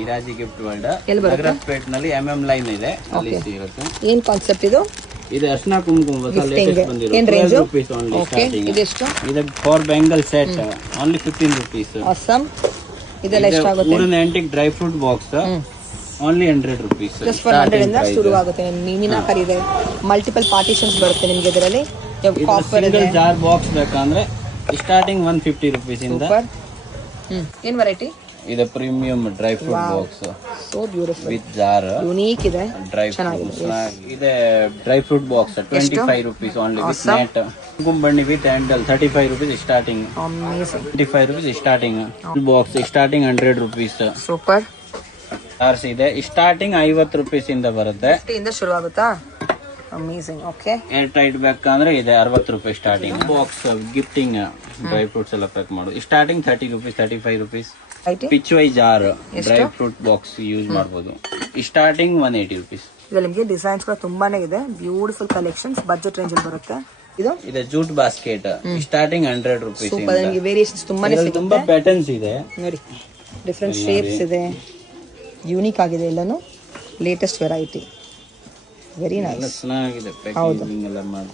ಇರಾಜಿ gift world ಎಲ್ಲಿ ಬರುತ್ತೆ? ನಗರಪೇಟ್ ನಲ್ಲಿ ಲೈನ್ ಇದೆ, ಅಲ್ಲಿ ಸಿಗುತ್ತೆ. ಏನ್ ಕಾನ್ಸೆಪ್ಟ್ ಇದು? ಇದು ಅರ್ಶನ ಕುಂಕುಮ ಲೇಟೆಸ್ಟ್ ಬಂದಿರೋ ಏನ್ ರೇಂಜ್? ₹12 only starting. ಇದೆಷ್ಟು? ಇದು 4 ಬ್ಯಾಂಗಲ್ ಸೆಟ್ ಓನ್ಲಿ ₹15. ಆಸಮ್. ಇದೆಲ್ಲ ಎಷ್ಟಾಗುತ್ತೆ? ಪೂರ್ಣ antique dry fruit box only ₹100. Just 100 ಇಂದ ಶುರು ಆಗುತ್ತೆ. ಮೀನಾಕರಿ ಇದೆ, ಮಲ್ಟಿಪಲ್ ಪಾರ್ಟಿಷನ್ಸ್ ಬರುತ್ತೆ ನಿಮ್ಗೆ ಇದರಲ್ಲಿ. ಕಾಪರ್ ಇದೆ. ಸಿಂಗಲ್ ಜಾರ್ ಬಾಕ್ಸ್ ಬೇಕಂದ್ರೆ ಸ್ಟಾರ್ಟಿಂಗ್ ₹150 ಇಂದ. ಏನ್ ವೆರೈಟಿ? ಇದು premium dry fruit box, so beautiful with jar, unique ಇದೆ, ಡ್ರೈ ಫ್ರೂಟ್. ಇದೆ dry fruit box ₹25 only with net. ಕುಂಬಣ್ಣಿ with handle ₹35 starting. Amazing. ₹25 starting. Box starting ₹100. Super. Jars ಇದೆ starting ₹50 ಇಂದ ಬರುತ್ತೆ. 50 ಇಂದ ಶುರು ಆಗುತ್ತಾ? ಅಮೇಜಿಂಗ್. ಓಕೆ. ಏರ್ ಟೈಟ್ ಬೇಕಂದ್ರೆ ಇದೆ ₹60 starting. Box gifting dry fruits ಎಲ್ಲ ಪ್ಯಾಕ್ ಮಾಡೋದು starting ₹30 ₹35. Pichwai jar dry fruit box use ಮಾಡಬಹುದು ಸ್ಟಾರ್ಟಿಂಗ್ ₹180. ಇದರಲ್ಲಿ ನಿಮಗೆ ಡಿಸೈನ್ಸ್ ಕೂಡ ತುಂಬಾನೇ ಇದೆ, ಬ್ಯೂಟಿಫುಲ್ ಕಲೆಕ್ಷನ್ಸ್, ಬಜೆಟ್ ರೇಂಜ್ ಅಲ್ಲಿ ಬರುತ್ತೆ. ಇದು ಜೂಟ್ ಬಾಸ್ಕೆಟ್ ಸ್ಟಾರ್ಟಿಂಗ್ ₹100. ಸೂಪರ್. ನಿಮಗೆ ವೇರಿಯೇಷನ್ಸ್ ತುಂಬಾನೇ ಸಿಗುತ್ತೆ. ತುಂಬಾ ಪ್ಯಾಟರ್ನ್ಸ್ ಇದೆ ನೋಡಿ, ಡಿಫರೆಂಟ್ ಶೇಪ್ಸ್ ಇದೆ, ಯೂನಿಕ್ ಆಗಿದೆ ಎಲ್ಲಾನು, ಲೇಟೆಸ್ಟ್ ವೆರೈಟಿ. Very nice. ಚೆನ್ನಾಗಿದೆ ಪ್ಯಾಕಿಂಗ್ ಎಲ್ಲ ಮಾಡಿ.